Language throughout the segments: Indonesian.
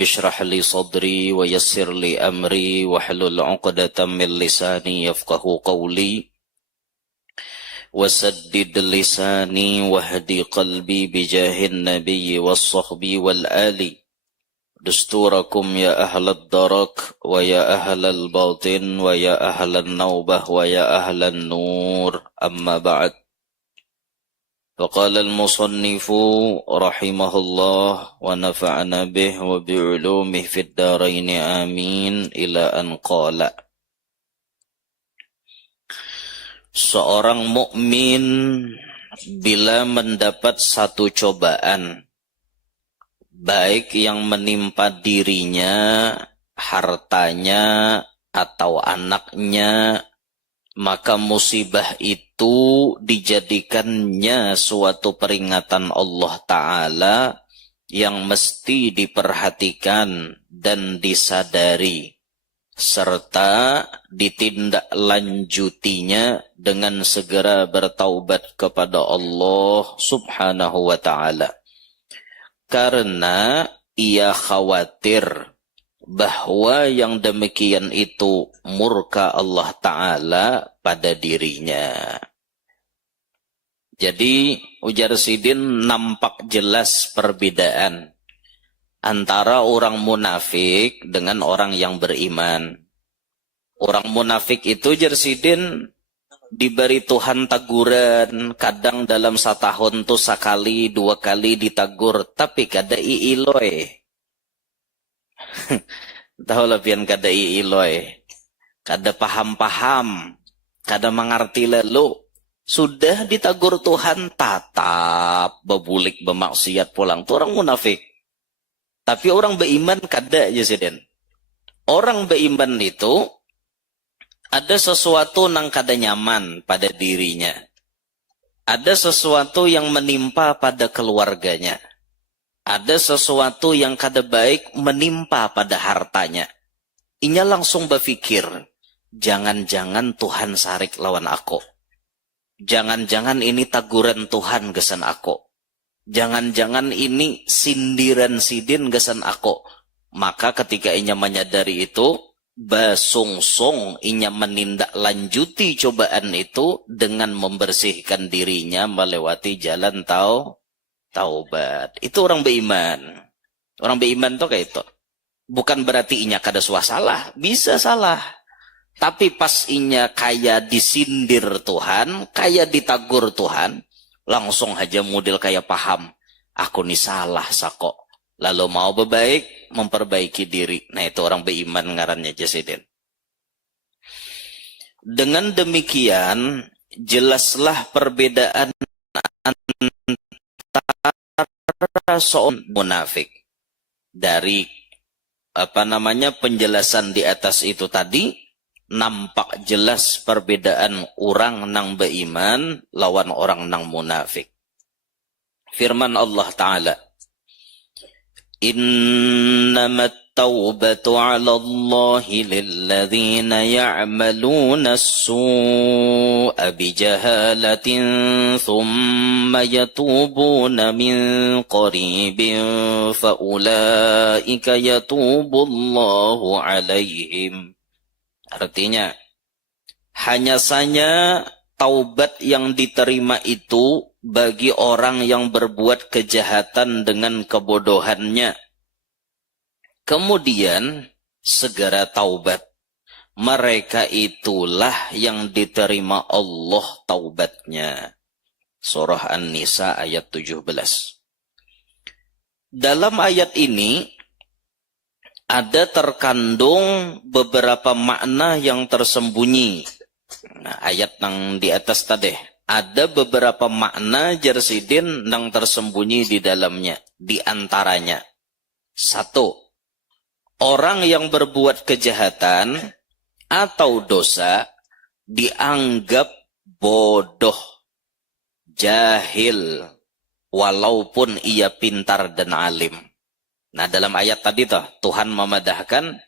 رب اشرح لي صدري ويسر لي أمري واحلل عقدة من لساني يفقه قولي وسدد لساني واهدي قلبي بجاه النبي والصحب والآل دستوركم يا أهل الدرك ويا أهل الباطن ويا أهل النوبة ويا أهل النور أما بعد فقال المصنف رحمه الله ونفعنا به وبعلومه في الدارين آمين إلى أن قال seorang mukmin bila mendapat satu cobaan baik yang menimpa dirinya, hartanya atau anaknya, maka musibah itu dijadikannya suatu peringatan Allah Ta'ala yang mesti diperhatikan dan disadari, serta ditindaklanjutinya dengan segera bertaubat kepada Allah Subhanahu wa Ta'ala. Karena ia khawatir bahwa yang demikian itu murka Allah Ta'ala pada dirinya. Jadi ujar Sidin nampak jelas perbedaan antara orang munafik dengan orang yang beriman. Orang munafik itu ujar Sidin diberi Tuhan teguran, kadang dalam setahun tuh sekali, dua kali ditegur, tapi kada iiloy. Tahu lebihan kada iiloy, kada paham-paham, kada mengerti lalu. Sudah ditegur Tuhan, tatap, bebulik, bermaksiat pulang. Itu orang munafik. Tapi orang beriman kada aja siden. Orang beriman itu ada sesuatu yang kada nyaman pada dirinya. Ada sesuatu yang menimpa pada keluarganya. Ada sesuatu yang kada baik menimpa pada hartanya. Inya langsung berpikir, jangan-jangan Tuhan sarik lawan aku. Jangan-jangan ini teguran Tuhan gesan aku. Jangan-jangan ini sindiran sidin gesan aku. Maka ketika inya menyadari itu, basungsung inya menindaklanjuti cobaan itu dengan membersihkan dirinya melewati jalan taubat. Itu orang beriman. Orang beriman tuh kayak itu. Bukan berarti inya kada salah, bisa salah. Tapi pas inya kayak disindir Tuhan, kayak ditagur Tuhan, langsung aja model kayak paham, aku nih salah sako. Lalu mau berbaik, memperbaiki diri. Nah itu orang beriman ngarannya Jasidin. Dengan demikian, jelaslah perbedaan antara seorang munafik. Dari penjelasan di atas itu tadi, nampak jelas perbedaan orang nang beriman lawan orang nang munafik. Firman Allah Ta'ala, Innamat tawbatu ala Allahi lilladzina ya'maluna as-su'a bijahalatin thumma yatubuna min qaribin faulaika yatubullahu alaihim. Artinya, hanya saja taubat yang diterima itu bagi orang yang berbuat kejahatan dengan kebodohannya. Kemudian segera taubat. Mereka itulah yang diterima Allah taubatnya. Surah An-Nisa ayat 17. Dalam ayat ini, ada terkandung beberapa makna yang tersembunyi. Nah, ayat yang di atas tadi. Ada beberapa makna Jersidin yang tersembunyi di dalamnya. Di antaranya. Satu, orang yang berbuat kejahatan atau dosa dianggap bodoh, jahil, walaupun ia pintar dan alim. Nah dalam ayat tadi Tuhan memadahkan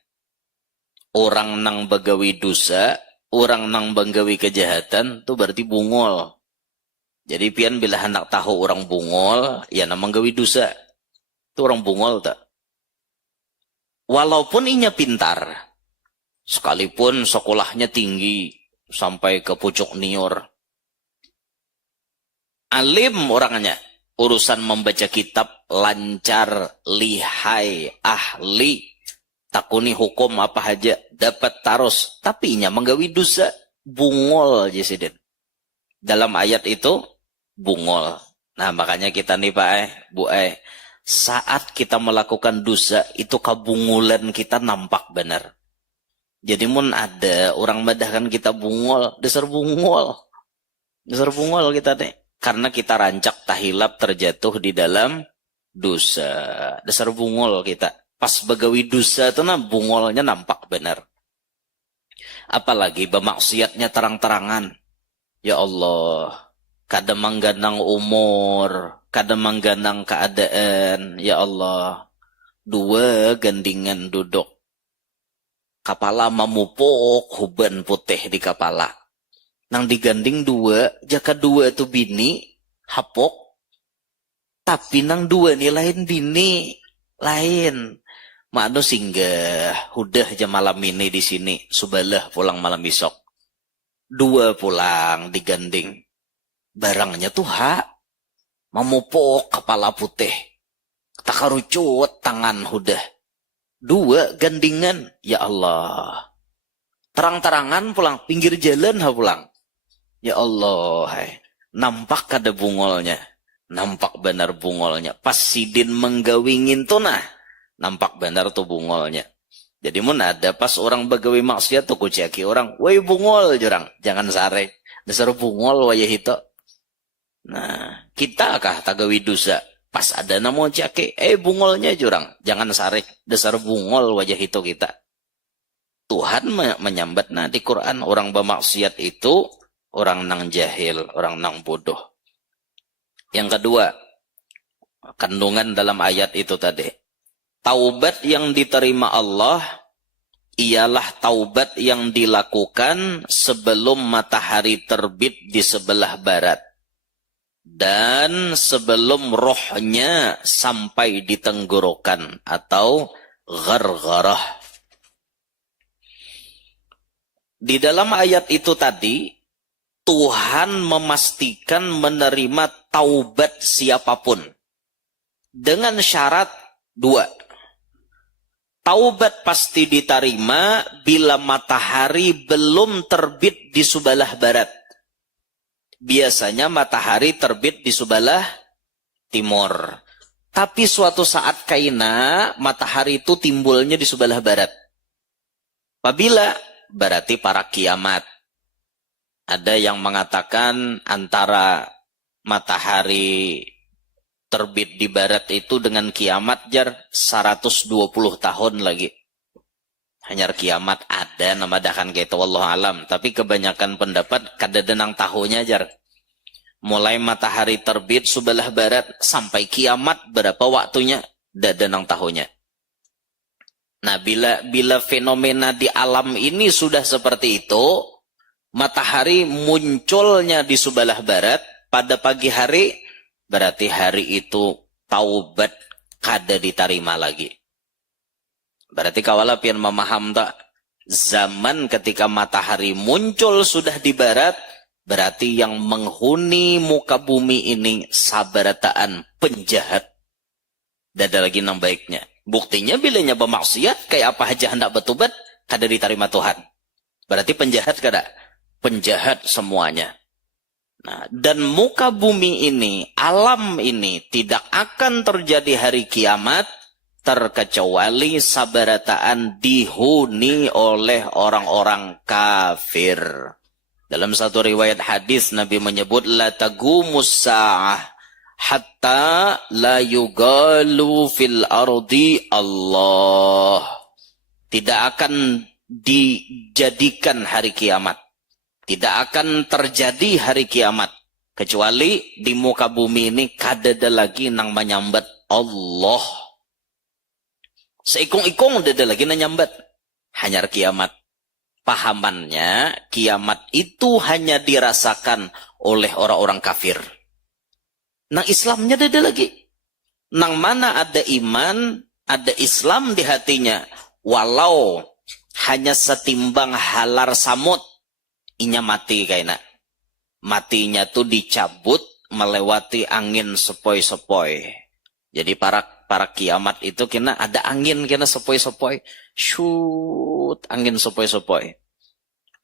orang nang bagawi dosa, orang nang bagawi kejahatan itu berarti bungol. Jadi pian bila hendak tahu orang bungol, ya namang gawi dosa. Itu orang bungol tak. Walaupun inya pintar, sekalipun sekolahnya tinggi sampai ke pucuk niur, alim orangnya, urusan membaca kitab lancar, lihai, ahli, takuni hukum apa aja dapat tarus, tapi inya menggawi dosa, bungol jesiden. Dalam ayat itu bungol. Nah, makanya kita nih Pak Bu saat kita melakukan dosa itu kabungulan kita nampak benar. Jadi mun ada orang medahkan kita bungol, dasar bungol. Dasar bungol kita deh. Karena kita rancak tahilap terjatuh di dalam dosa. Dasar bungol kita. Pas begawi dosa itu nah bungolnya nampak benar. Apalagi bermaksiatnya terang-terangan. Ya Allah, kadang mengganang umur, kadang mengganang keadaan. Ya Allah, dua gandingan duduk. Kepala memupuk, huban putih di kepala. Nang diganding dua, jaka dua itu bini, hapok. Tapi nang dua ni lain bini, lain. Manu singgah, udah jam malam ini di sini, subalah pulang malam besok. Dua pulang diganding. Barangnya tuh memupuk kepala putih. Takarucut tangan udah. Dua gandingan. Ya Allah. Terang-terangan pulang. Pinggir jalan pulang. Ya Allah. Hai. Nampak kada bungolnya. Nampak benar bungolnya. Pas sidin menggawingin tuh nah. Nampak benar tuh bungolnya. Jadi mun ada pas orang begawi maksiat tuh kucaki orang, woi bungol jurang, jangan sarek, dasar bungol wayah itu. Nah, kita kah tagawi dosa, pas ada namo caki, bungolnya jurang, jangan sarek, dasar bungol wajah itu kita. Tuhan menyambat nah di Quran orang bermaksiat itu orang nang jahil, orang nang bodoh. Yang kedua, kandungan dalam ayat itu tadi. Taubat yang diterima Allah ialah taubat yang dilakukan sebelum matahari terbit di sebelah barat dan sebelum rohnya sampai di tenggorokan atau ghargharah. Di dalam ayat itu tadi Tuhan memastikan menerima taubat siapapun dengan syarat dua. Taubat pasti diterima bila matahari belum terbit di sebelah barat. Biasanya matahari terbit di sebelah timur. Tapi suatu saat kaina matahari itu timbulnya di sebelah barat. Apabila berarti para kiamat. Ada yang mengatakan antara matahari terbit di barat itu dengan kiamat jar 120 tahun lagi. Hanya kiamat ada nama dakan gitu wallahu alam, tapi kebanyakan pendapat kada denang tahunya jar. Mulai matahari terbit sebelah barat sampai kiamat berapa waktunya denang tahunya. Nah, bila fenomena di alam ini sudah seperti itu, matahari munculnya di sebelah barat pada pagi hari, berarti hari itu taubat kada diterima lagi. Berarti kawala pian memaham tak? Zaman ketika matahari muncul sudah di barat, berarti yang menghuni muka bumi ini sabarataan penjahat. Dada lagi nang baiknya. Buktinya bilanya bermaksiat, kayak apa aja hendak bertobat, kada diterima Tuhan. Berarti penjahat kada? Penjahat semuanya. Nah, dan muka bumi ini, alam ini tidak akan terjadi hari kiamat terkecuali sabarataan dihuni oleh orang-orang kafir. Dalam satu riwayat hadis Nabi menyebut la tagumus sa'ah hatta la yugalu fil ardi Allah. Tidak akan dijadikan hari kiamat. Tidak akan terjadi hari kiamat. Kecuali di muka bumi ini kadada lagi nang menyambat Allah. Seikung-ikung dada lagi nang nyambat. Hanya kiamat. Pahamannya kiamat itu hanya dirasakan oleh orang-orang kafir. Nang Islamnya dada lagi. Nang mana ada iman, ada Islam di hatinya, walau hanya setimbang halar samut, inya mati kayaknya. Matinya tuh dicabut melewati angin sepoi-sepoi. Jadi para kiamat itu kena ada angin kena sepoi-sepoi. Shoot, angin sepoi-sepoi.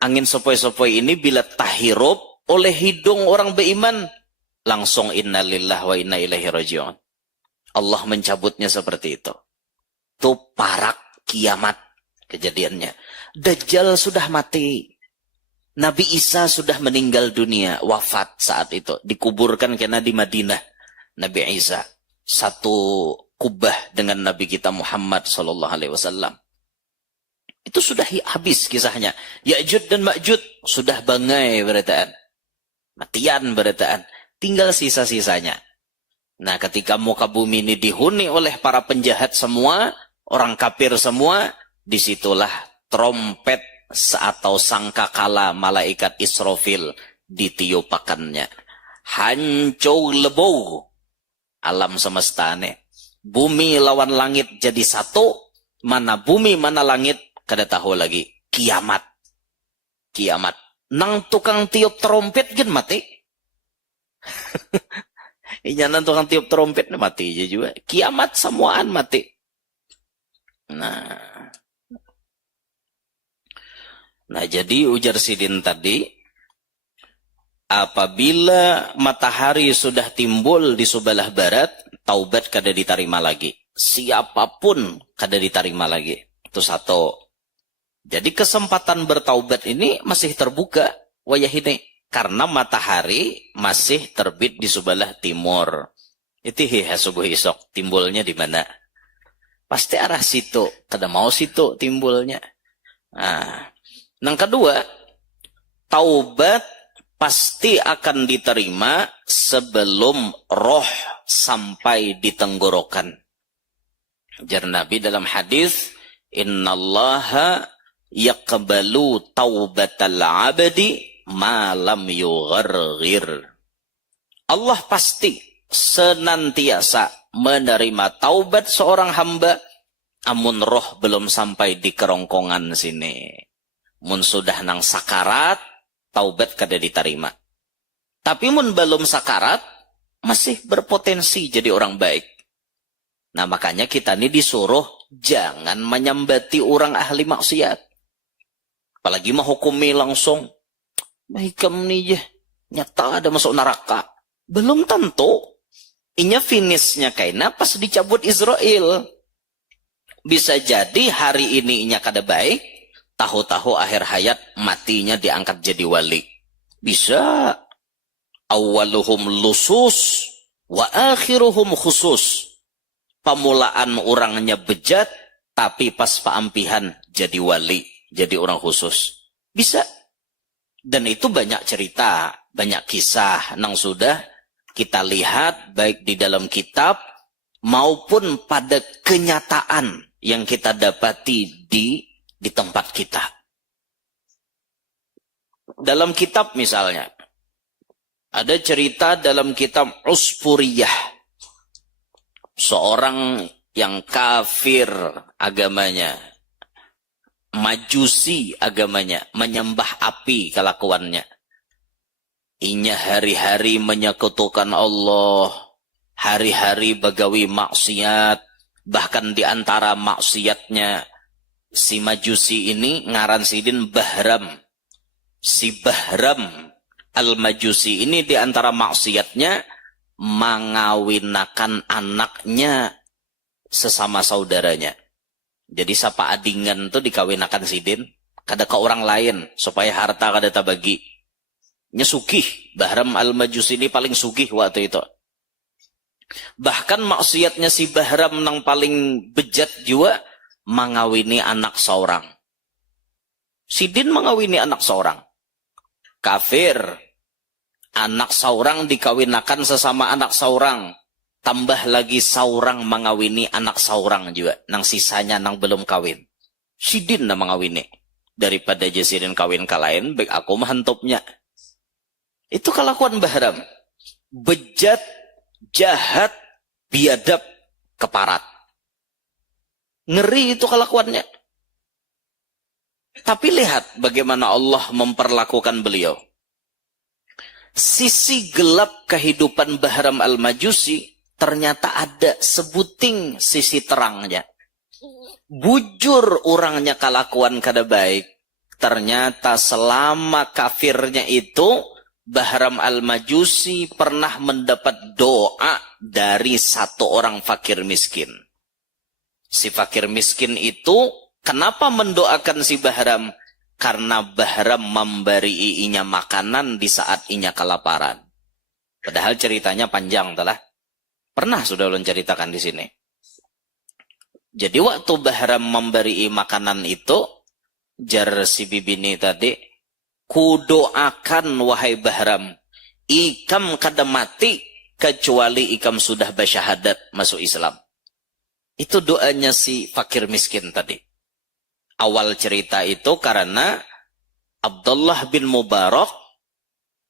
Angin sepoi-sepoi ini bila tahirup oleh hidung orang beriman, langsung innalillahi wa inna ilaihi raji'un. Allah mencabutnya seperti itu. Itu parak kiamat kejadiannya. Dajjal sudah mati. Nabi Isa sudah meninggal dunia, wafat saat itu. Dikuburkan karena di Madinah. Nabi Isa. Satu kubah dengan Nabi kita Muhammad SAW. Itu sudah habis kisahnya. Ya'jud dan Ma'jud sudah bangai berataan. Matian berataan. Tinggal sisa-sisanya. Nah, ketika muka bumi ini dihuni oleh para penjahat semua, orang kafir semua, disitulah trompet atau sangkakala malaikat Israfil ditiupakannya. Hancur lebur alam semesta nih. Bumi lawan langit jadi satu. Mana bumi mana langit kada tahu lagi. Kiamat. Kiamat. Nang tukang tiup trompet kan mati. Nang tukang tiup trompet mati aja juga. Kiamat semuaan mati. Nah jadi ujar Sidin tadi, apabila matahari sudah timbul di sebelah barat, taubat kada diterima lagi. Siapapun kada diterima lagi. Itu satu. Jadi kesempatan bertaubat ini masih terbuka wayah ini. Karena matahari masih terbit di sebelah timur. Itu subuh esok. Timbulnya di mana? Pasti arah situ. Kada mau situ timbulnya. Nah. Yang kedua, taubat pasti akan diterima sebelum roh sampai di tenggorokan. Jar Nabi dalam hadis, innallaha yaqbalu taubatal abdi ma lam yugharghir. Allah pasti senantiasa menerima taubat seorang hamba, amun roh belum sampai di kerongkongan sini. Mun sudah nang sakarat, taubat kada diterima. Tapi mun belum sakarat, masih berpotensi jadi orang baik. Nah makanya kita ini disuruh jangan menyambati orang ahli maksiat. Apalagi menghukumi langsung. Mahikam nih ya, nyata ada masuk neraka. Belum tentu. Inya finishnya kayaknya pas dicabut Israel. Bisa jadi hari ini inya kada baik. Tahu-tahu akhir hayat matinya diangkat jadi wali. Bisa. Awaluhum lusus wa akhiruhum khusus. Pamulaan orangnya bejat, tapi pas paampihan jadi wali, jadi orang khusus. Bisa. Dan itu banyak cerita, banyak kisah nang sudah kita lihat baik di dalam kitab maupun pada kenyataan yang kita dapati di tempat kita. Dalam kitab misalnya, ada cerita dalam kitab Usfuriyah. Seorang yang kafir agamanya, majusi agamanya, menyembah api kelakuannya. Inya hari-hari menyekutukan Allah, hari-hari begawi maksiat, bahkan di antara maksiatnya, si majusi ini ngaran Sidin Bahram. Si Bahram al-Majusi ini diantara maksiatnya mengawinakan anaknya sesama saudaranya. Jadi sapa adingan tuh dikawinakan Sidin kada ke orang lain supaya harta kada tabagi. Nya sugih. Bahram al-Majusi ini paling sugih waktu itu. Bahkan maksiatnya si Bahram yang paling bejat juga mengawini anak seorang. Sidin mengawini anak seorang. Kafir. Anak seorang dikawinakan sesama anak seorang. Tambah lagi seorang mengawini anak seorang juga. Nang sisanya nang belum kawin. Sidin na mengawini. Daripada aja Sidin kawin ke lain, baik aku mahantopnya. Itu kelakuan Bahram. Bejat, jahat, biadab, keparat. Ngeri itu kelakuannya. Tapi lihat bagaimana Allah memperlakukan beliau. Sisi gelap kehidupan Bahram al-Majusi ternyata ada sebuting sisi terangnya. Bujur orangnya kelakuan kada baik. Ternyata selama kafirnya itu, Bahram al-Majusi pernah mendapat doa dari satu orang fakir miskin. Si fakir miskin itu kenapa mendoakan si Bahram? Karena Bahram memberi inya makanan di saat inya kelaparan. Padahal ceritanya panjang telah. Pernah sudah ulun ceritakan di sini. Jadi waktu Bahram memberi makanan itu, jar si bibi ini tadi, kudoakan wahai Bahram, ikam kada mati kecuali ikam sudah bersyahadat masuk Islam. Itu doanya si fakir miskin tadi. Awal cerita itu karena Abdullah bin Mubarak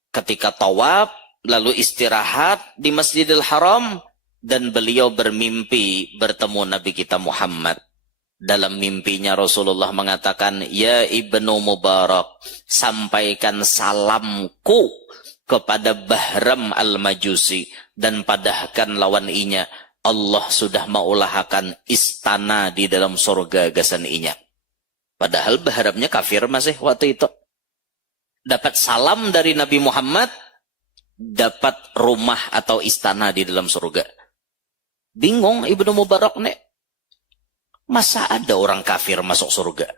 ketika tawaf lalu istirahat di Masjidil Haram dan beliau bermimpi bertemu Nabi kita Muhammad. Dalam mimpinya Rasulullah mengatakan, "Ya Ibnu Mubarak, sampaikan salamku kepada Bahram al-Majusi dan padahkan lawan inya. Allah sudah maulahakan istana di dalam surga gasan inya." Padahal Bahramnya kafir masih waktu itu. Dapat salam dari Nabi Muhammad, dapat rumah atau istana di dalam surga. Bingung Ibnu Mubarak nih. Masa ada orang kafir masuk surga?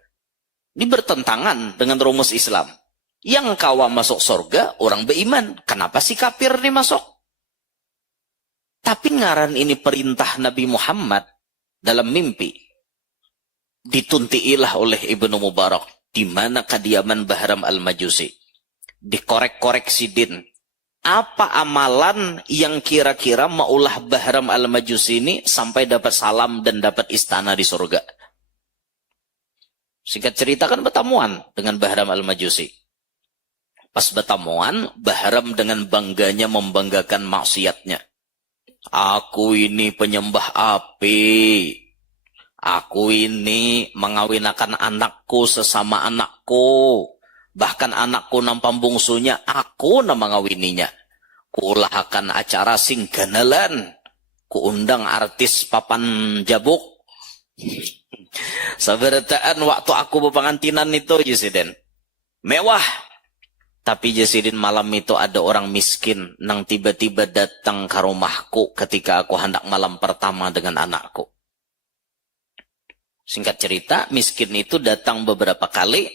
Ini bertentangan dengan rumus Islam. Yang kawa masuk surga, orang beriman. Kenapa si kafir nih masuk? Tapi ngaran ini perintah Nabi Muhammad dalam mimpi. Dituntiilah oleh Ibnu Mubarak. Di mana kediaman Bahram al-Majusi. Dikorek-korek sidin. Apa amalan yang kira-kira maulah Bahram al-Majusi ini sampai dapat salam dan dapat istana di surga? Singkat cerita kan bertemuan dengan Bahram al-Majusi. Pas bertemuan, Bahram dengan bangganya membanggakan maksiatnya. Aku ini penyembah api. Aku ini mengawinkan anakku sesama anakku. Bahkan anakku nampang bungsunya, aku na mengawininya. Kuulahakan acara singganalan. Kuundang artis papan jabuk. Sabarataan waktu aku bepangantinan itu, Jesiden. Mewah. Tapi Jesiden malam itu ada orang miskin nang tiba-tiba datang ke rumahku ketika aku hendak malam pertama dengan anakku. Singkat cerita, miskin itu datang beberapa kali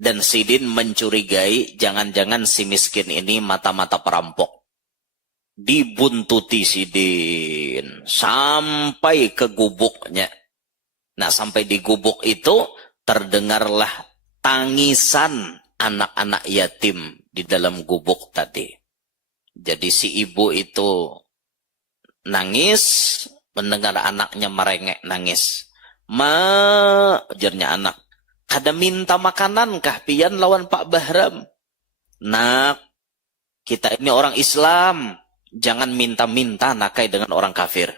dan Sidin mencurigai jangan-jangan si miskin ini mata-mata perampok. Dibuntuti Sidin sampai ke gubuknya. Nah, sampai di gubuk itu terdengarlah tangisan anak-anak yatim di dalam gubuk tadi. Jadi si ibu itu nangis, mendengar anaknya merengek nangis. Ma, ujarnya anak, kada minta makanan kah pian lawan Pak Bahram? Nak, kita ini orang Islam, jangan minta-minta nakai dengan orang kafir.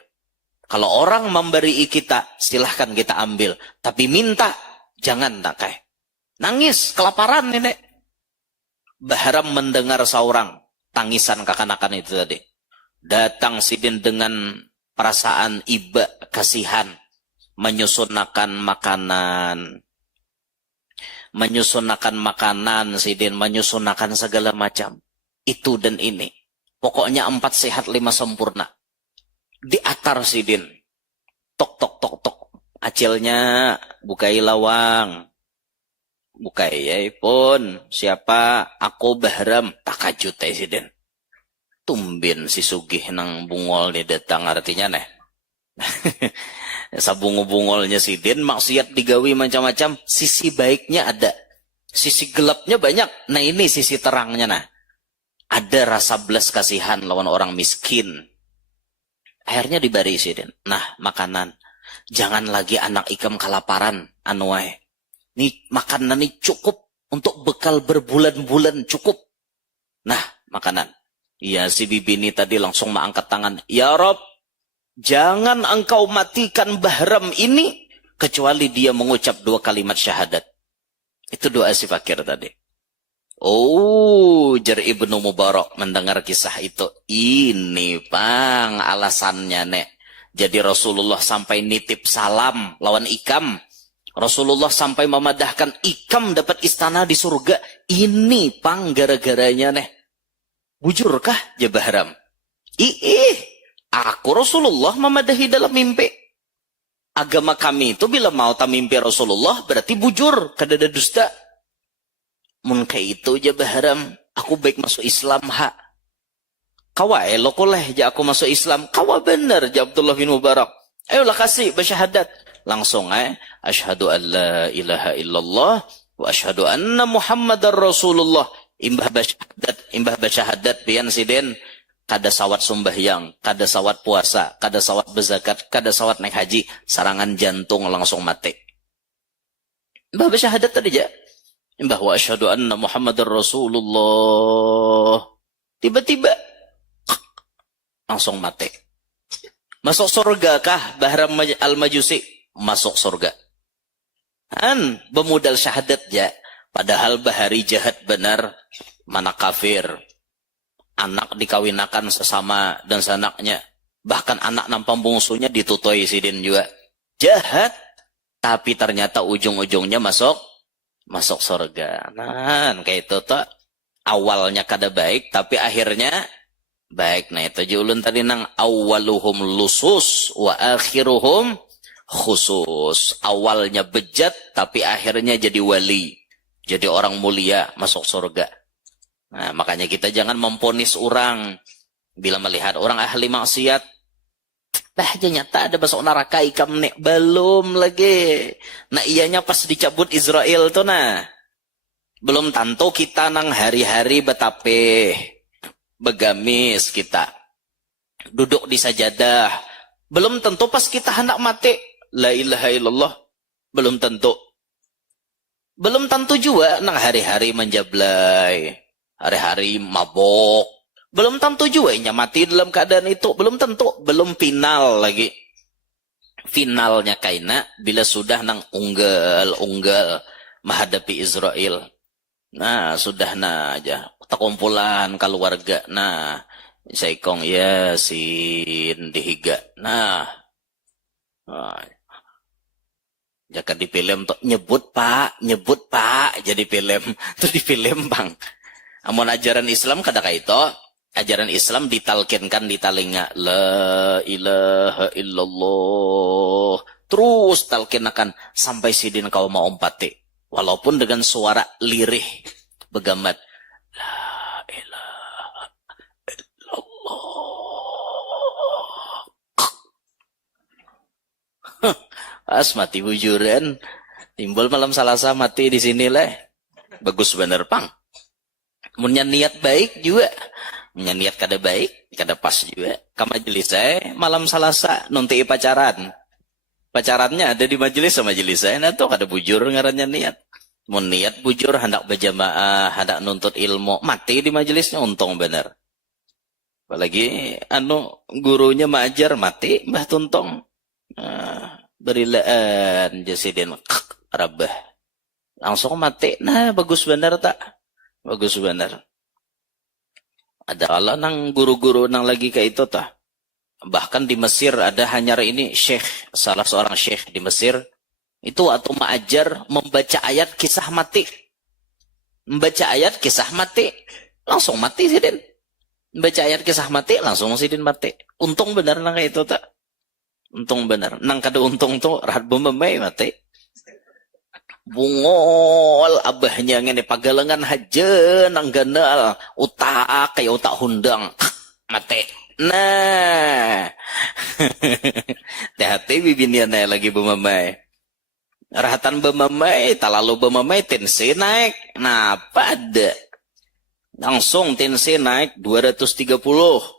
Kalau orang memberi kita, silahkan kita ambil. Tapi minta, jangan nakai. Nangis, kelaparan ini. Bahram mendengar seorang tangisan kekanakan itu tadi. Datang Sidin dengan perasaan iba, kasihan. Menyusunakan makanan. Menyusunakan makanan, Sidin. Menyusunakan segala macam. Itu dan ini. Pokoknya 4 sehat 5 sempurna. Diatar Sidin. Tok, tok, tok, tok. Acilnya, bukai lawang. Bukai ya pun. Siapa? Aku Bahram. Takajut ya Sidin. Tumbin si Sugih nang bungol ni datang artinya nih. Sabungu-bungolnya Sidin. Maksiat digawi macam-macam. Sisi baiknya ada. Sisi gelapnya banyak. Nah ini sisi terangnya nah. Ada rasa belas kasihan lawan orang miskin. Akhirnya diberi Sidin. Nah makanan. Jangan lagi anak ikam kelaparan. Anuai. Ini makanan ini cukup untuk bekal berbulan-bulan cukup. Nah, makanan. Ya, si bibi ini tadi langsung mengangkat tangan. Ya Rob, jangan engkau matikan Bahram ini kecuali dia mengucap 2 kalimat syahadat. Itu doa si fakir tadi. Oh, jar Ibnu Mubarak mendengar kisah itu. Ini pang alasannya nek. Jadi Rasulullah sampai nitip salam lawan Ikam. Rasulullah sampai memadahkan Ikam dapat istana di surga. Ini pang gara-garanya nek. Bujurkah Jabahram? Aku Rasulullah memadahi dalam mimpi. Agama kami itu bila mau tak mimpi Rasulullah berarti bujur, kadada dusta. Mun kayak itu Jabahram, aku baik masuk Islam ha. Kawa elokoleh ja aku masuk Islam. Kawa bener ja Abdullah bin Mubarak. Ayolah kasih bersyahadat. Langsung asyhadu an la ilaha illallah wa asyhadu anna Muhammadar Rasulullah. Imbah bersyahadat pian siden kada sawat sembahyang, kada sawat puasa, kada sawat berzakat, kada sawat naik haji, serangan jantung langsung mati. Imbah bersyahadat tadi ja. Imbah wa asyhadu anna Muhammadar Rasulullah. Tiba-tiba langsung mati. Masuk surga kah Bahram al-Majusi? Masuk surga. Bermodal syahadat ja. Padahal bahari jahat benar. Mana kafir. Anak dikawinakan sesama dan sanaknya. Bahkan anak nampang bungsunya ditutoi sidin juga. Jahat. Tapi ternyata ujung-ujungnya masuk surga. Nah, kayak itu tuh. Awalnya kada baik, tapi akhirnya baik. Nah itu julun tadi nang awaluhum lusus wa akhiruhum khusus. Awalnya bejat, tapi akhirnya jadi wali. Jadi orang mulia masuk surga. Nah makanya kita jangan memponis orang. Bila melihat orang ahli maksiat, aja nyata ada masuk neraka Ikam nek belum lagi. Nah ianya pas dicabut Israel tuh nah. Belum tentu kita nang hari-hari betape begamis kita. Duduk di sajadah. Belum tentu pas kita hendak mati. La ilaha illallah. Belum tentu. Belum tentu juga nang hari-hari menjablay. Hari-hari mabok. Belum tentu juga inya mati dalam keadaan itu. Belum tentu. Belum final lagi. Finalnya kaina bila sudah nang unggal menghadapi Israel. Nah, sudah nah aja. Kumpulan keluarga. Nah, saikong Yasin dihiga. Nah. Jaka di film tuh nyebut pak jadi film. Terus di film bang. Amun ajaran Islam kada kaito. Ajaran Islam ditalkinkan di talinga. La ilaha illallah. Terus talkinakan sampai sidin kau mau ompati. Walaupun dengan suara lirih. Begamat. La ilaha illallah. As mati bujuran. Timbul malam Selasa mati di sini lah. Bagus bener pang. Punya niat baik juga. Punya niat kada baik, kada pas juga. Ke majelis saya malam Selasa nunti pacaran. Pacarannya ada di majelis sama majelis saya. Nah tuh kada bujur ngarannya niat. Mau niat bujur hendak berjamaah, hendak nuntut ilmu, mati di majelisnya untung bener. Apalagi gurunya mengajar mati Mbah Tuntong. Berilaan jasidin rabah. Langsung mati. Nah, bagus bener tak? Bagus bener. Ada kalau nang guru-guru nang lagi kayak itu tak? Bahkan di Mesir ada hanya ini syekh, salah seorang syekh di Mesir. Itu waktu mengajar membaca ayat kisah mati. Membaca ayat kisah mati. Langsung mati sidin. Membaca ayat kisah mati langsung sidin mati. Untung bener nang kayak itu tak? Untung bener. Nang kada untung tuh rahat bememai mati. Bungol abahnya ngene pagalengan haja nang ganal utak kayak utak hundang mati. Nah. Hati bibiniannya lagi bememai. Rahatan bememai, tak lalu bememai tensi naik. Nah, pada langsung tensi naik 230.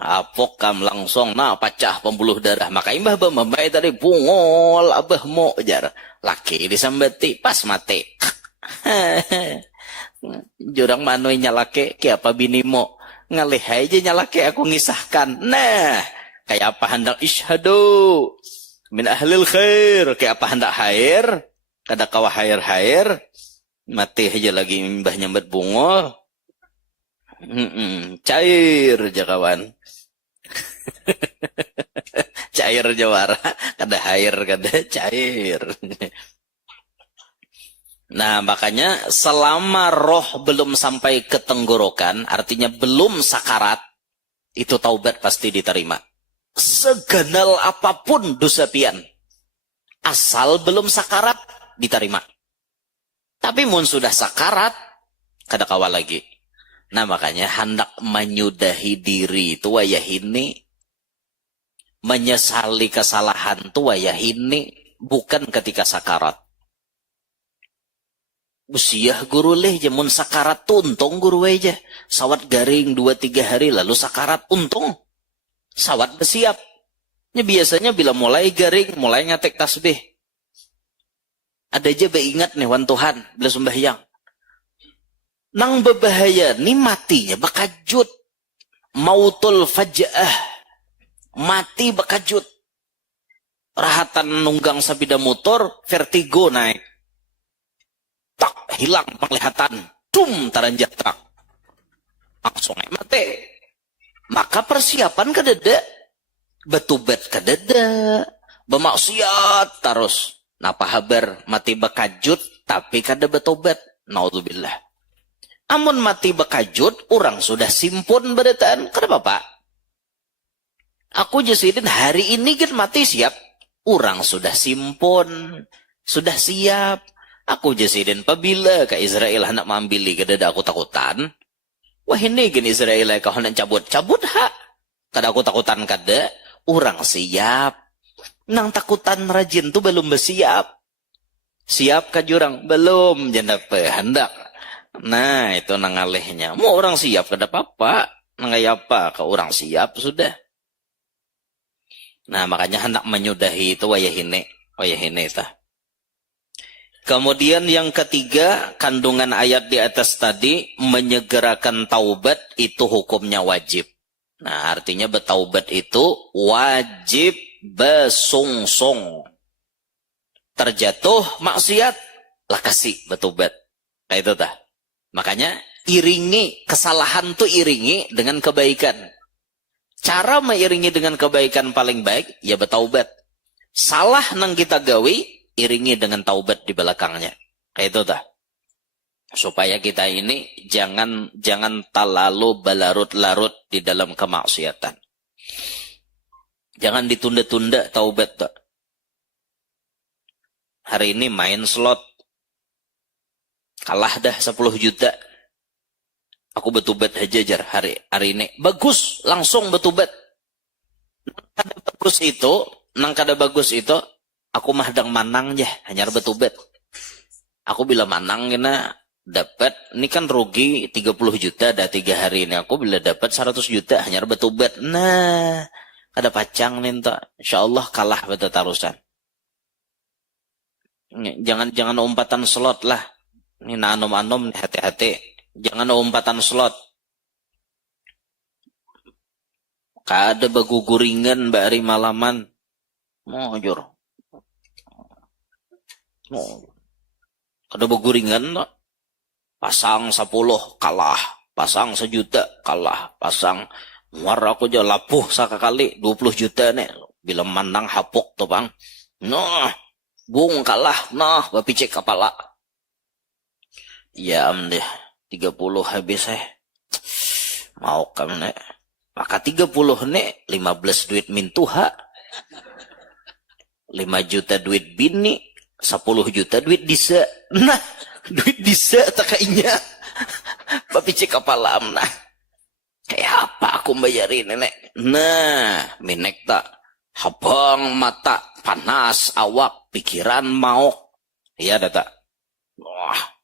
Apokam langsung nah pecah pembuluh darah. Maka imbah bememai tadi bungol abah mo jar. Laki disambati pas mati. Jurang manoy nyalake ke apa bini mo. Ngalih aja nyalake aku ngisahkan. Nah, kayak apa hendak isyhadu min ahlil khair, kayak apa hendak khair, kada kawa khair, mati aja lagi mbah nyambat bunga. Cair aja kawan. Cair jawara, kada air, kada cair. Nah, makanya selama roh belum sampai ke tenggorokan, artinya belum sakarat, itu taubat pasti diterima. Seganal apapun dosa pian, asal belum sakarat, diterima. Tapi mun sudah sakarat, kada kawal lagi. Nah, makanya hendak menyudahi diri itu wayah ini, menyesali kesalahan itu wayah ini, bukan ketika sakarat. Usiah guru leh jamun sakarat tuh untung guru aja. Sawat garing 2-3 hari lalu sakarat untung. Sawat bersiap. Ini biasanya bila mulai garing, mulai ngatek tasbih. Ada aja beingat nih wan Tuhan bila sembahyang. Nang berbahaya nih matinya bakajut. Mautul faja'ah. Mati bakajut. Rahatan nunggang sabida motor, vertigo naik. Tak hilang penglihatan, taranjak trak, langsung mati. Maka persiapan kadada, betubat kadada, bermaksiat terus. Napa habar mati bekajut, tapi kada betobat. Naudzubillah. Amun mati bekajut, orang sudah simpun beritaan. Kenapa Pak? Aku jasidin hari ini kan mati siap. Orang sudah simpun, sudah siap. Aku jasidin pabila ke Israel hendak mambili kadada aku takutan. Wah ini gen Israel kau hendak cabut hak. Kada aku takutan kada, orang siap. Nang takutan rajin tu belum bersiap. Siap ka jurang belum janda hendak. Nah itu nangalehnya. Mau orang siap kada apa-apa. Nangai apa ke orang siap sudah. Nah makanya hendak menyudahi itu wayah ini tah. Kemudian yang ketiga, kandungan ayat di atas tadi, menyegerakan taubat itu hukumnya wajib. Nah, artinya bertaubat itu wajib besungsong. Terjatuh maksiat, lah kasih bertaubat. Nah itu tah. Makanya iringi, kesalahan tuh iringi dengan kebaikan. Cara mengiringi dengan kebaikan paling baik, ya bertaubat. Salah nang kita gawi, iringi dengan taubat di belakangnya. Kayak itu dah. Supaya kita ini jangan terlalu berlarut-larut di dalam kemaksiatan. Jangan ditunda-tunda taubat tak. Hari ini main slot. Kalah dah 10 juta. Aku betubat aja jar hari ini. Bagus, langsung betubat. Nang kada bagus itu aku mah dang manang ya, hanya betubat. Aku bila manang gina dapat, ini kan rugi 30 juta dah 3 hari ini. Aku bila dapat 100 juta hanya betubat. Nah, ada pacang nih tak. Insyaallah kalah beta tarusan. Jangan umpatan slot lah. Ini nanom-anom hati-hati. Jangan umpatan slot. Kada baguguringan bari malaman. Mojor. Kada baguringan tak. Pasang 10 kalah. Pasang 1 juta kalah. Pasang muar aku aja lapuh sakakali 20 juta nih. Bila mandang hapok tuh bang. Nah, bung kalah. Nah, bapicek kepala. Ya deh. 30 habis mau kamu nek. Maka 30 nek 15 duit mintuha. 5 juta duit bini. 10 juta duit disa. Nah, duit disa tak kayaknya. Bapi cek kepala nah. Kayak apa aku bayarin nenek? Nah, minek tak. Habang mata, panas, awak, pikiran mau. Iya data. Wah.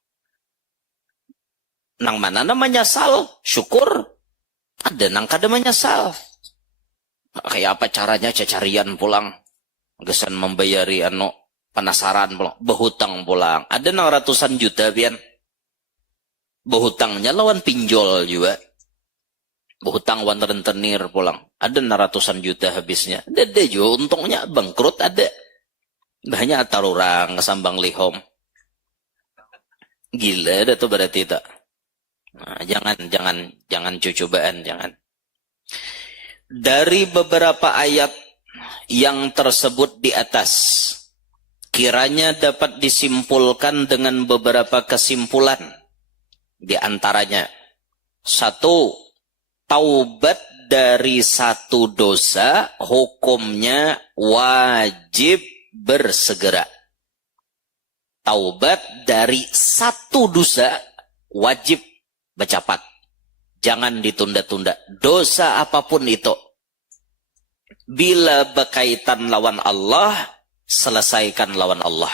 Nang mana namanya sal? Syukur. Ada nang kada menyesal. Kayak apa caranya cacarian pulang? Gesan membayari penasaran pulang. Berhutang pulang. Ada nang ratusan juta pian. Berhutangnya lawan pinjol juga. Berhutang wan rentenir pulang. Ada ratusan juta habisnya. Ada juga untungnya, bangkrut ada. Banyak atar orang kesambang lihom. Gila ada tuh berarti tak. Nah, jangan cocobaan, jangan. Dari beberapa ayat yang tersebut di atas, kiranya dapat disimpulkan dengan beberapa kesimpulan. Di antaranya, satu, taubat dari satu dosa hukumnya wajib bersegera. Taubat dari satu dosa wajib bercepat. Jangan ditunda-tunda. Dosa apapun itu. Bila berkaitan lawan Allah, selesaikan lawan Allah.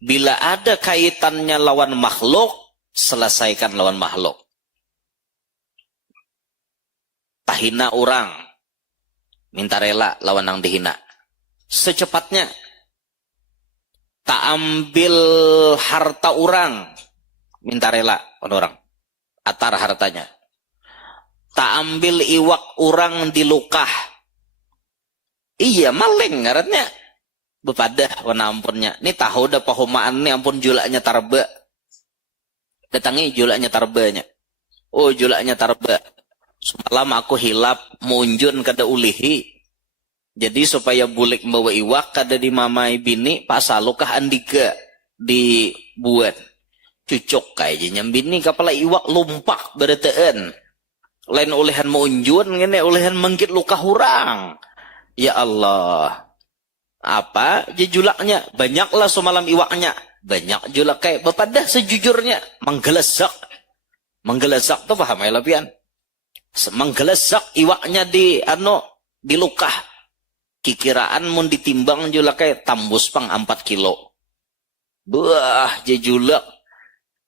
Bila ada kaitannya lawan makhluk, selesaikan lawan makhluk. Tahina orang, minta rela lawan yang dihina. Secepatnya. Tak ambil harta orang, minta rela orang. Atar hartanya. Tak ambil iwak orang di lukah. Iya maling ngarannya. Bepadah wana ampunnya. Ini tahu dah pahumaan ni ampun julaknya tarba. Datangi julaknya tarbanya. Oh julaknya tarba. Semalam aku hilap munjun kada ulihi. Jadi supaya bulik membawa iwak kada di mamai bini pasalukah andika dibuat. Cucuk kayaknya bini kapala iwak lumpak berataan. Lain olehan munjun ngene olehan mengkit luka hurang. Ya Allah. Apa julaknya? Banyaklah semalam iwaknya. Banyak julak kayak bepadah sejujurnya menggelesak. Menggelesak tuh paham ya lapian? Menggelesak iwaknya di lukah. Kikiraan mun ditimbang julak kayak tambus pang 4 kilo. Bah, julak.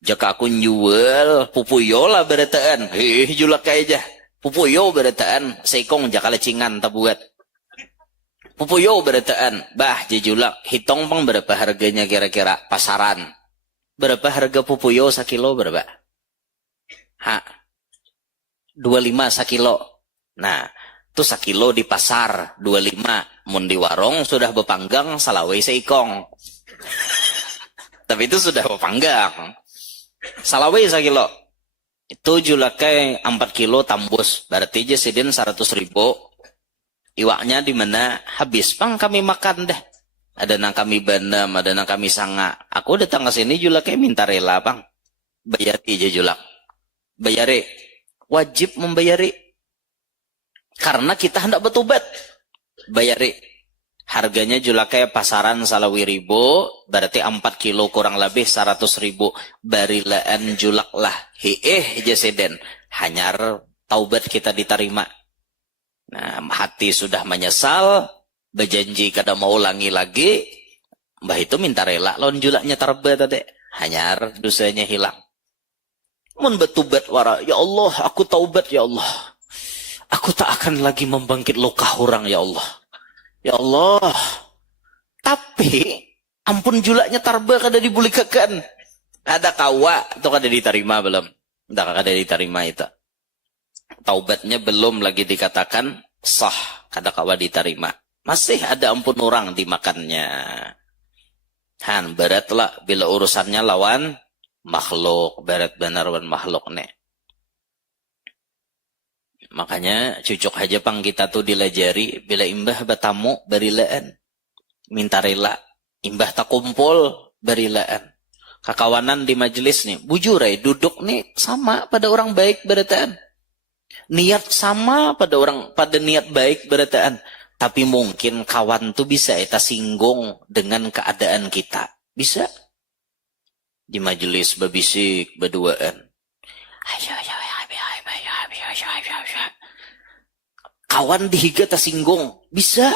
Jaka aku jual pupuyo lah berataan. Julak kayak aja. Pupuyo berataan. Seikong jaka lecingan tabuat. Pupuyo berataan. Bah, julak. Hitung pang berapa harganya kira-kira pasaran. Berapa harga pupuyo sekilo berapa? 25 sekilo. Nah, itu sekilo di pasar 25. Mun di warung sudah bepanggang salawai seikong. Tapi itu sudah bepanggang. Salawai sekilo. Itu julakai 4 kilo tambus. Berarti aja sidin 100 ribu. Iwaknya di mana? Habis pang kami makan deh. Ada nang kami banam, ada nang kami sanga. Aku datang ke sini julakai minta rela pang. Bayari aja julak. Bayari. Wajib membayari. Karena kita hendak bertobat. Bayari. Harganya julakai pasaran salawi ribu. Berarti 4 kilo kurang lebih 100 ribu. Barilaan julak lah. Jaseden. Hanyar taubat kita diterima. Nah, hati sudah menyesal. Berjanji kada mau ulangi lagi. Mbah itu minta rela. Lawan julaknya terba tadi. Hanyar dosanya hilang. Mun bertobat wara, ya Allah, aku taubat ya Allah. Aku tak akan lagi membangkit luka orang ya Allah. Ya Allah. Tapi ampun julaknya tarba kada dibulikakan. Ada kawa itu kada diterima belum? Tidak kada diterima itu. Taubatnya belum lagi dikatakan sah, kada kawa diterima. Masih ada ampun orang dimakannya. Han beratlah bila urusannya lawan makhluk, berat benar wan makhluk nih. Makanya cucuk aja pang kita tuh dilajari bila imbah batamu barilaan. Minta rela. Imbah tak kumpul barilaan. Kakawanan di majelis nih. Bujurai duduk nih sama pada orang baik berataan. Niat sama pada niat baik berataan. Tapi mungkin kawan tuh bisa eta singgung dengan keadaan kita. Bisa. Di majelis babisik berduaan. Kawan dihiga tersinggung. Bisa.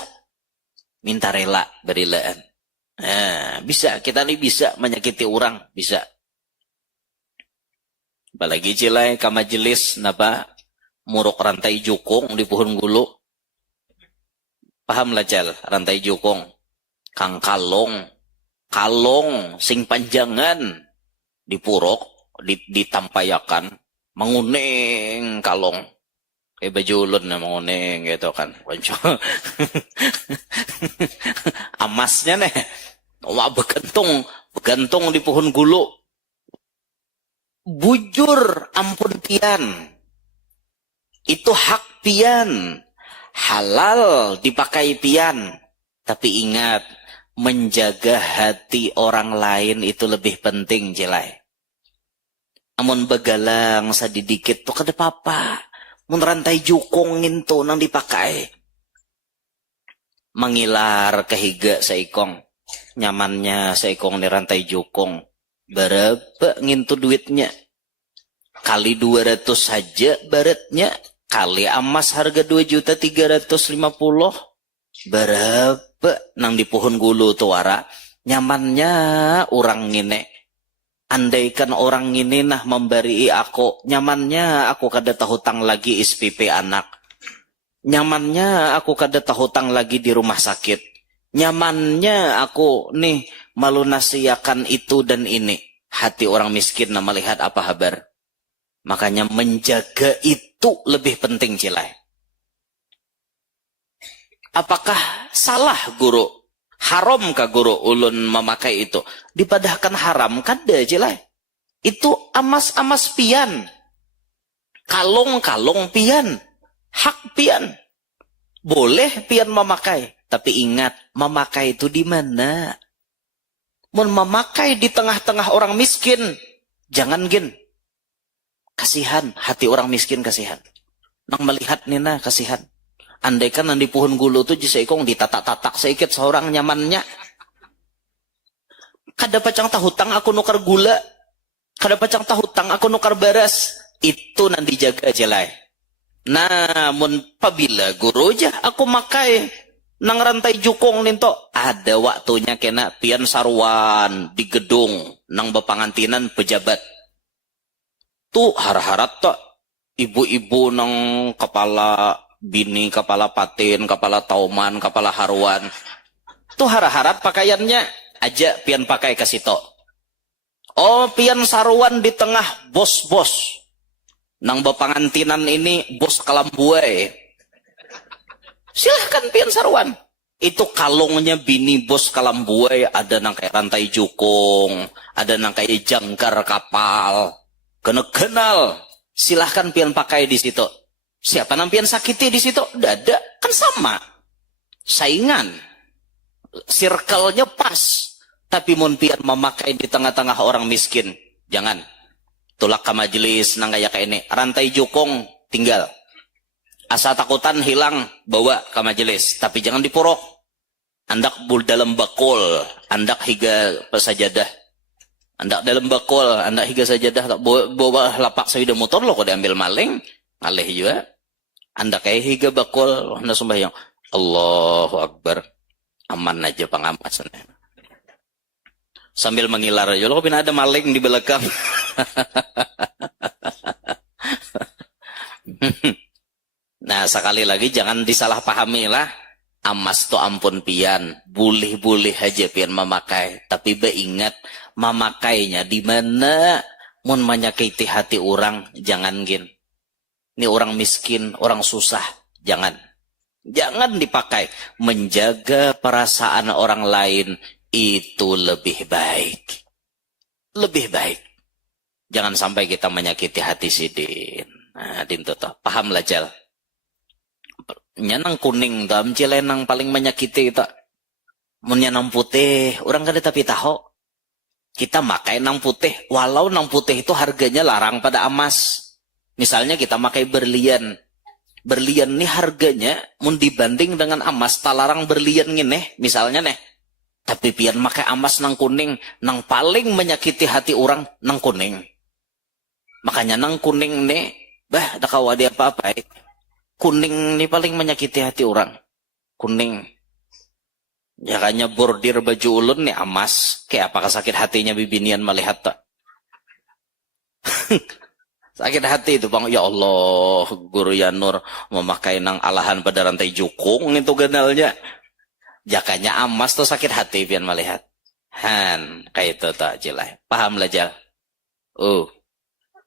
Minta rela berilaan. Nah, bisa. Kita ini bisa menyakiti orang. Bisa. Apalagi cilai ke majelis. Napa? Muruk rantai jukung di pohon gulu. Paham lah cal. Rantai jukung. Kang kalong. Kalong. Sing panjangan. Dipurok. Ditampayakan. Menguning kalong. Kayak baju ulun na menguning gitu kan. Wanco. Amasnya nih. Wah begantung di pohon gulu. Bujur ampun pian. Itu hak pian. Halal dipakai pian. Tapi ingat, menjaga hati orang lain itu lebih penting jelai. Amun begalang sadidikit tuh kada apa-apa. Mun rantai jukong nginto nang dipakai. Mengilar kehiga saikong. Nyamannya saikong ni rantai jukong. Berapa nginto duitnya? Kali 200 saja baratnya. Kali emas harga 2.350.000. Berapa nang di pohon gulu tuara. Nyamannya orang ngine. Andaikan orang ini nah memberi aku, nyamannya aku kada hutang lagi SPP anak. Nyamannya aku kada hutang lagi di rumah sakit. Nyamannya aku nih melunasiakan itu dan ini. Hati orang miskin nah melihat apa kabar. Makanya menjaga itu lebih penting cilai. Apakah salah guru? Haram kah guru ulun memakai itu? Dipadahkan haram kada jelai. Itu amas-amas pian. Kalung-kalung pian. Hak pian. Boleh pian memakai. Tapi ingat, memakai itu di mana? Mun memakai di tengah-tengah orang miskin. Jangan gin. Kasihan. Hati orang miskin kasihan. Nang melihat nina kasihan. Andaikan nang di pohon gulu tuh jisaikong ditatak-tatak sedikit seorang nyamannya. Kada pacang tahutang aku nukar gula. Kada pacang tahutang aku nukar beras. Itu nanti jaga jelai. Namun pabila guru aja aku makai nang rantai jukong ninto. Ada waktunya kena pian sarwan di gedung nang bepangantinan pejabat. Tuh har-harat tak ibu-ibu nang kepala bini, kepala patin, kepala tauman, kepala haruan. Tuh harap-harap pakaiannya aja pian pakai ke situ. Oh, pian saruan di tengah bos-bos. Nang bepangantinan ini bos kalambuai. Silahkan pian saruan. Itu kalungnya bini bos kalambuai. Ada nang kayak rantai jukung. Ada nang kayak jangkar kapal. Kenal. Silahkan pian pakai di situ. Siapa nampian sakiti di situ? Dada, kan sama. Saingan. Circle-nya pas. Tapi mun pian memakai di tengah-tengah orang miskin. Jangan. Tulak ke majelis nang kayak ini. Rantai jukung tinggal. Asa takutan hilang, bawa ke majelis. Tapi jangan dipurok. Andak bul dalam bakul. Andak higa pesajadah. Andak dalam bakul. Andak higa sajadah. Bawa lapak sayuda motor lo kok diambil maling. Alih juga. Anda kayak higa bakul. Anda sembahyang. Allahu Akbar. Aman aja pengamasannya. Sambil mengilar aja. Lo kok ada maling di belakang. Nah sekali lagi jangan disalahpahami lah. Amas to ampun pian. Boleh-boleh aja pian memakai. Tapi ingat memakainya di mana mun menyakiti hati orang. Jangan gin. Ini orang miskin, orang susah. Jangan. Jangan dipakai. Menjaga perasaan orang lain itu lebih baik. Lebih baik. Jangan sampai kita menyakiti hati si Din. Nah, Din tuh. Paham lah, Jal. Nyanang kuning, dam cilenang paling menyakiti itu. Nyanang putih, orang kada tapi tahu. Kita makai nang putih. Walau nang putih itu harganya larang pada emas. Misalnya kita pakai berlian. Berlian nih harganya mun dibanding dengan emas talarang berlian ngene misalnya nih. Tapi pian pakai emas nang kuning, nang paling menyakiti hati orang nang kuning. Makanya nang kuning nih, bah dak kawadi apa-apa. Kuning nih paling menyakiti hati orang. Kuning. Ya kanya bordir baju ulun nih emas. Kayak apakah sakit hatinya bibinian melihat tak? Sakit hati itu bang, ya Allah, Guru Yanur memakai nang alahan pada rantai jukung itu ganalnya. Jakanya emas tuh sakit hati pian melihat. Han, kayak itu tak jelai. Paham lah Jal.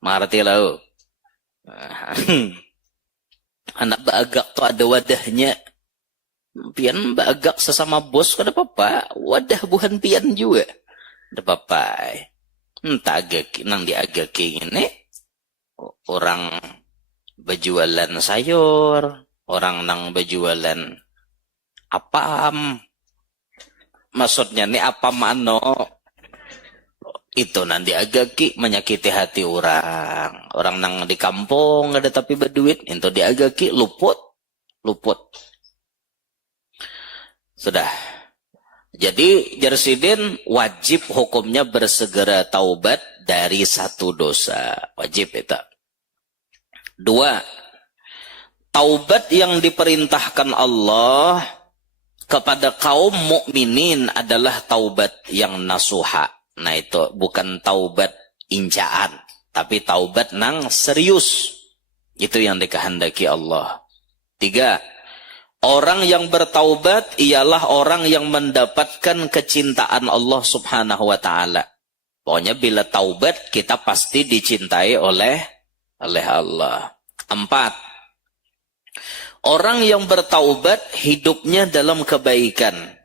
Mengerti lah. Anak baagak tuh ada wadahnya. Pian baagak sesama bos kada apa-apa. Wadah buhan pian juga. Ada apa-apa. Entah agak nang diagak ini orang berjualan sayur, orang nang berjualan apam. Maksudnya nih apa mano? Itu nanti agak menyakiti hati orang. Orang nang di kampung ada tapi berduit, itu diagaki luput. Sudah. Jadi Jarsidin wajib hukumnya bersegera taubat dari satu dosa. Wajib itu. 2. Taubat yang diperintahkan Allah kepada kaum mukminin adalah taubat yang nasuha. Nah itu bukan taubat incaan, tapi taubat nang serius. Itu yang dikehendaki Allah. 3. Orang yang bertaubat ialah orang yang mendapatkan kecintaan Allah subhanahu wa ta'ala. Pokoknya bila taubat kita pasti dicintai oleh Allah. 4. Orang yang bertaubat hidupnya dalam kebaikan,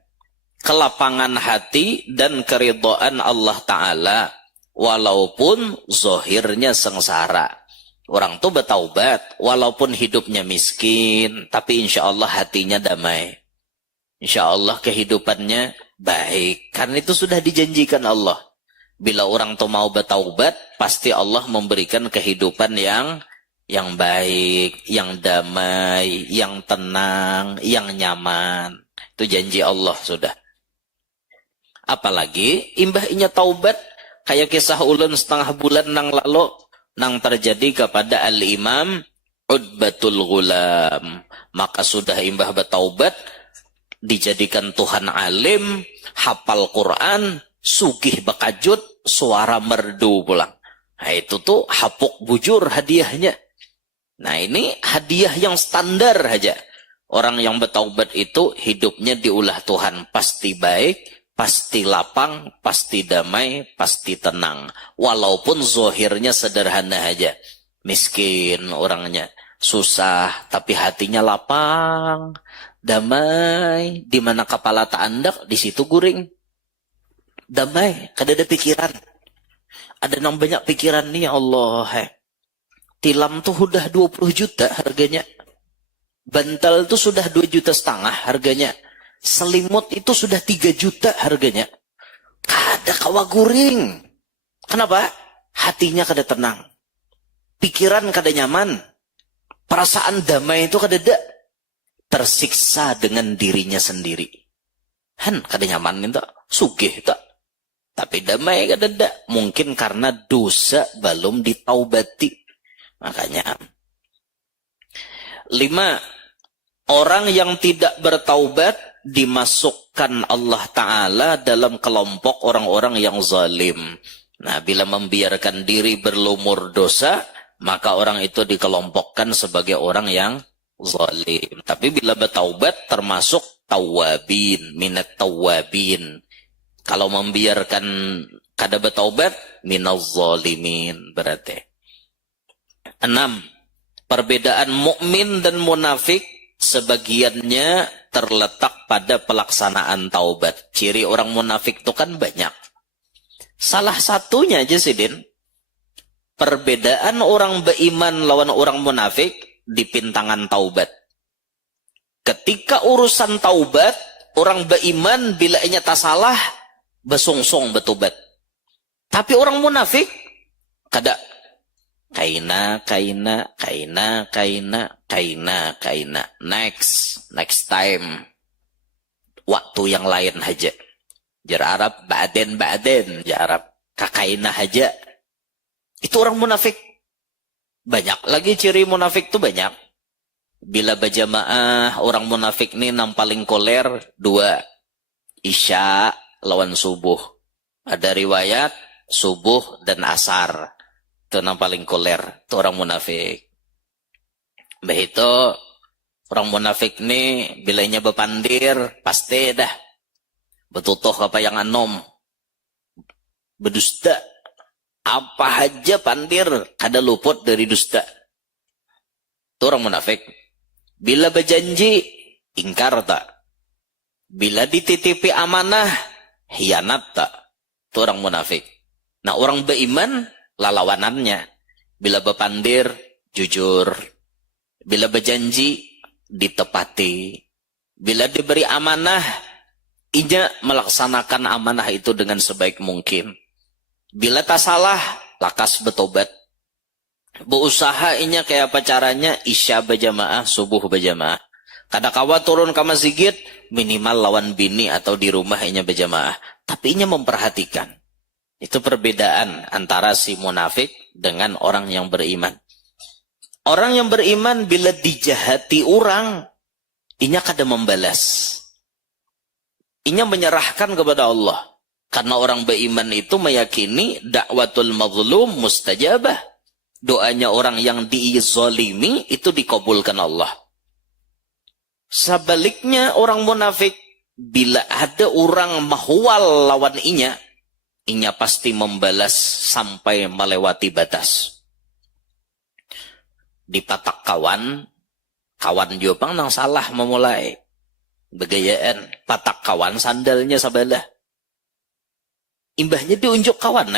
kelapangan hati dan keridhaan Allah Ta'ala, walaupun zohirnya sengsara. Orang tuh bertaubat, walaupun hidupnya miskin, tapi insya Allah hatinya damai. Insya Allah kehidupannya baik. Karena itu sudah dijanjikan Allah. Bila orang tuh mau bertaubat, pasti Allah memberikan kehidupan yang baik, yang damai, yang tenang, yang nyaman. Itu janji Allah sudah. Apalagi imbahnya taubat kayak kisah ulun setengah bulan nang lalu nang terjadi kepada Al-Imam Utbatul Ghulam. Maka sudah imbah bertaubat, dijadikan Tuhan alim, hafal Quran, sugih bekajut, suara merdu pulang. Nah itu tuh hapuk bujur hadiahnya. Nah ini hadiah yang standar aja. Orang yang bertaubat itu hidupnya diulah Tuhan pasti baik, pasti lapang, pasti damai, pasti tenang. Walaupun zohirnya sederhana aja. Miskin orangnya, susah, tapi hatinya lapang, damai. Di mana kepala tak andak, di situ guring. Damai, kada ada pikiran. Ada nang banyak pikiran nih, ya Allah. Tilam tuh udah 20 juta harganya. Bantal tuh sudah 2,5 juta harganya. Selimut itu sudah 3 juta harganya. Kada kawa guring. Kenapa? Hatinya kada tenang. Pikiran kada nyaman. Perasaan damai itu kada ada. Tersiksa dengan dirinya sendiri. Kada nyaman itu. Sugih itu. Tapi damai kada ada. Mungkin karena dosa belum ditaubati. Makanya. 5. Orang yang tidak bertaubat dimasukkan Allah Ta'ala dalam kelompok orang-orang yang zalim. Nah, bila membiarkan diri berlumur dosa, maka orang itu dikelompokkan sebagai orang yang zalim. Tapi bila bertaubat termasuk tawabin, minat tawabin. Kalau membiarkan kada bertaubat, minaz zalimin berarti. 6. Perbedaan mukmin dan munafik sebagiannya terletak pada pelaksanaan taubat. Ciri orang munafik itu kan banyak. Salah satunya aja sih, Din. Perbedaan orang beriman lawan orang munafik di pintangan taubat. Ketika urusan taubat, orang beriman bila nyata salah, besungsong bertobat. Tapi orang munafik, kada. Kaina. Next time. Waktu yang lain aja. Jar Arab, ba'den. Jar Arab, kakaina aja. Itu orang munafik. Banyak lagi ciri munafik tuh banyak. Bila berjamaah, orang munafik nih yang paling koler 2. Isya lawan subuh. Ada riwayat subuh dan asar. Itu yang paling koler. Itu orang munafik. Begitu orang munafik nih bilanya bepandir pasti dah betutuh apa yang anom berdusta apa aja pandir kada luput dari dusta. Itu orang munafik. Bila berjanji, ingkar tak. Bila dititipi amanah, hianat tak. Itu orang munafik. Nah, orang beriman, lalawanannya. Bila berpandir, jujur. Bila berjanji, ditepati. Bila diberi amanah, inya melaksanakan amanah itu dengan sebaik mungkin. Bila tak salah, lakas bertobat. Berusaha inya kayak apa caranya, isya berjamaah, subuh berjamaah. Kadakawa turun ke masjid, minimal lawan bini atau di rumah inya berjamaah. Tapi inya memperhatikan. Itu perbedaan antara si munafik dengan orang yang beriman. Orang yang beriman bila dijahati orang, inya kada membalas. Inya menyerahkan kepada Allah. Karena orang beriman itu meyakini dakwatul mazlum mustajabah. Doanya orang yang dizalimi itu dikabulkan Allah. Sebaliknya orang munafik, bila ada orang mahwal lawan inya pasti membalas sampai melewati batas. Dipatak kawan Jopang nang salah memulai. Begayaan, patak kawan sandalnya sabalah. Imbahnya diunjuk kawan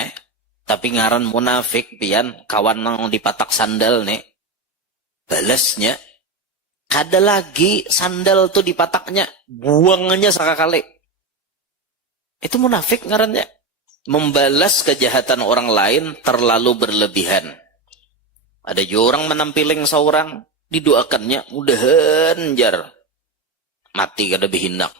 Tapi ngaran munafik pian kawan nang dipatak sandal balasnya kada lagi sandal tuh dipataknya, buangnya sakakali. Itu munafik ngarannya. Membalas kejahatan orang lain terlalu berlebihan. Ada juga orang menampiling seorang, didoakannya mudahan jar mati kada behinak.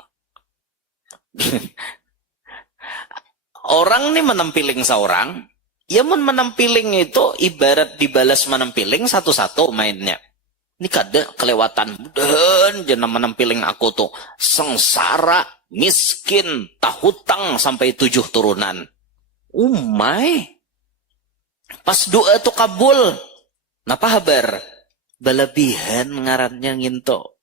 Orang nih menampiling seorang, ya menampiling itu ibarat dibalas menampiling satu-satu mainnya. Ini kada kelewatan, mudahan jangan menampiling aku tuh sengsara, miskin, tahutang sampai 7 turunan. Umay. Pas doa tuh kabul. Napa habar? Balabihan ngarannya nginto.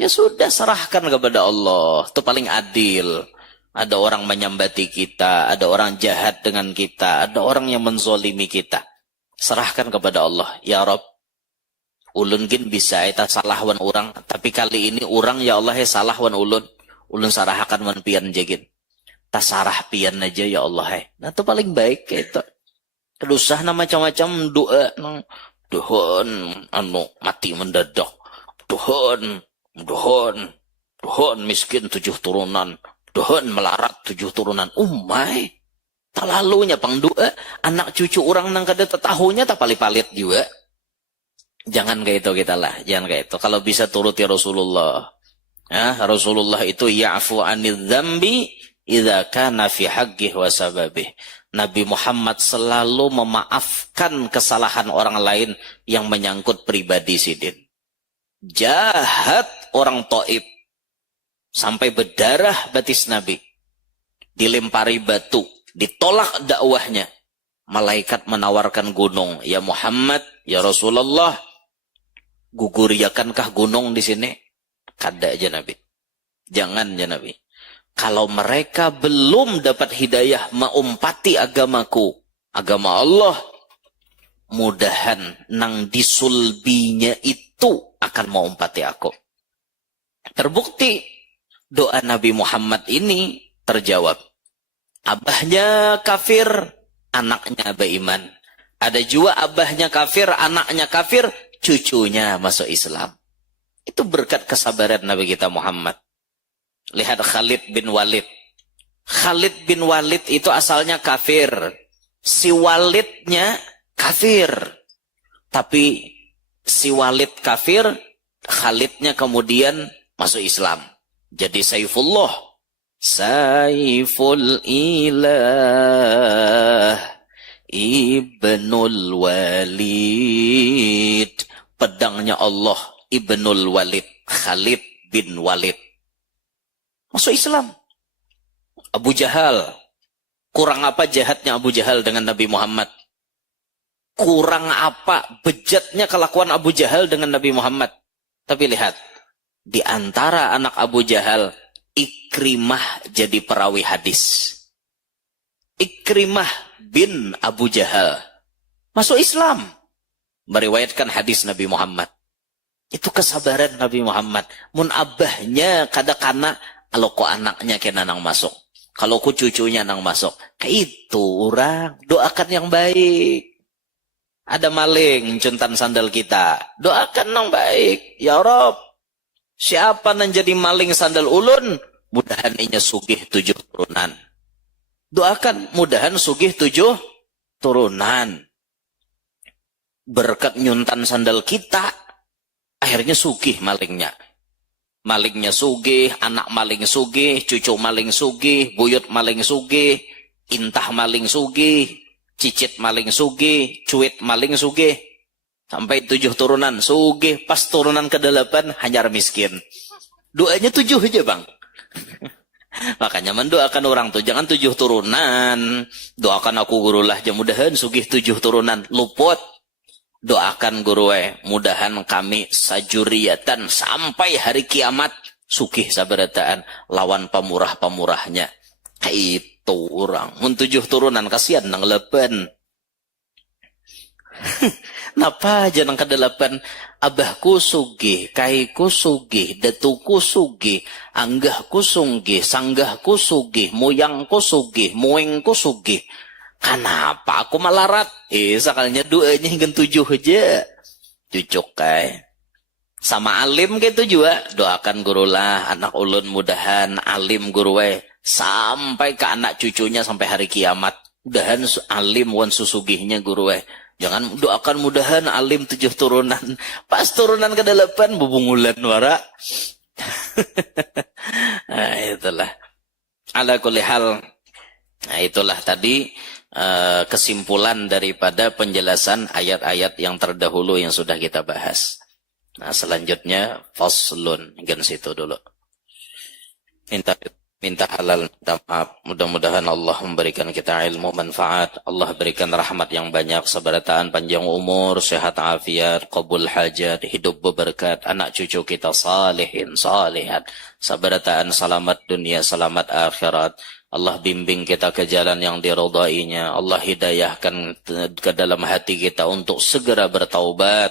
Ya sudah, serahkan kepada Allah. Itu paling adil. Ada orang menyambati kita, ada orang jahat dengan kita, ada orang yang menzolimi kita. Serahkan kepada Allah. Ya Rob, ulun gin bisa eta salah wan orang, tapi kali ini orang ya Allah salah wan ulun. Ulun sarahkan wan pian jagin. Ta sarah pian aja ya Allah. Nah itu paling baik itu. Kedusah na macam-macam doa nang Tuhan mati mendadak. Tuhan miskin 7 turunan. Tuhan melarat 7 turunan. Umay. Tak lalunya pang doa. Anak cucu orang nang kada tetahunya tak palit-palit juga. Jangan kayak itu kita lah. Jangan kayak itu. Kalau bisa turuti Rasulullah. Ya, Rasulullah itu ya'fu anil dzambi idza kana fi haqqih wa sababih. Nabi Muhammad selalu memaafkan kesalahan orang lain yang menyangkut pribadi sidin. Jahat orang Taif sampai berdarah batis Nabi. Dilempari batu, ditolak dakwahnya. Malaikat menawarkan gunung, "Ya Muhammad, ya Rasulullah, guguriakankah gunung di sini?" Kada aja Nabi. Jangan ya Nabi. Kalau mereka belum dapat hidayah maumpati agamaku, agama Allah, mudahan nang disulbinya itu akan maumpati aku. Terbukti doa Nabi Muhammad ini terjawab. Abahnya kafir, anaknya beriman. Ada juga abahnya kafir, anaknya kafir, cucunya masuk Islam. Itu berkat kesabaran Nabi kita Muhammad. Lihat Khalid bin Walid. Khalid bin Walid itu asalnya kafir. Si Walidnya kafir. Tapi si Walid kafir, Khalidnya kemudian masuk Islam. Jadi Saifullah. Saiful Ilah Ibnul Walid. Pedangnya Allah Ibnul Walid. Khalid bin Walid. Masuk Islam. Abu Jahal. Kurang apa jahatnya Abu Jahal dengan Nabi Muhammad? Kurang apa bejatnya kelakuan Abu Jahal dengan Nabi Muhammad? Tapi lihat. Di antara anak Abu Jahal, Ikrimah jadi perawi hadis. Ikrimah bin Abu Jahal. Masuk Islam. Meriwayatkan hadis Nabi Muhammad. Itu kesabaran Nabi Muhammad. Mun abahnya kadang-kadang kalau kok anaknya kena nang masuk. Kalau ku cucunya nang masuk. Kayak itu orang. Doakan yang baik. Ada maling cuntan sandal kita. Doakan nang baik. Ya Rob. Siapa nang jadi maling sandal ulun? Mudahan inya sugih 7 turunan. Doakan mudahan sugih 7 turunan. Berkat nyuntan sandal kita. Akhirnya sugih malingnya. Malingnya sugih, anak maling sugih, cucu maling sugih, buyut maling sugih, intah maling sugih, cicit maling sugih, cuit maling sugih. Sampai 7 turunan sugih, pas turunan ke-8 hanyar miskin. Doanya 7 aja bang. Makanya mendoakan orang tuh jangan 7 turunan. Doakan aku gurulah mudahan sugih 7 turunan. Luput. Doakan guru mudahan kami sajuriatan sampai hari kiamat sugih sabarataan lawan pamurah-pamurahnya. Kayak itu orang. Mun 7 turunan kasihan nang 8. Napa aja nang ke-8 abahku sugih, kaiku sugih, datuku sugih, anggahku sugih, sanggahku sugih, moyangku sugih, moengku sugih. Kenapa aku malarat? Sakalnya doanya hingga 7 aja. Cucuk kai. Sama alim gitu juga. Doakan gurulah anak ulun mudahan alim guru sampai ke anak cucunya sampai hari kiamat. Mudahan alim wan susugihnya guru Jangan doakan mudahan alim 7 turunan. Pas turunan ke-8 bubungulan wara. Nah, itulah. Ala kulli hal. Nah, itulah tadi kesimpulan daripada penjelasan ayat-ayat yang terdahulu yang sudah kita bahas. Nah, selanjutnya faslun. Gan situ dulu. Minta halal, minta maaf. Mudah-mudahan Allah memberikan kita ilmu manfaat. Allah berikan rahmat yang banyak, sabarataan, panjang umur, sehat afiat, qabul hajat, hidup berberkat, anak cucu kita salihin, salihat, sabarataan, selamat dunia, selamat akhirat. Allah bimbing kita ke jalan yang diridainya. Allah hidayahkan ke dalam hati kita untuk segera bertaubat.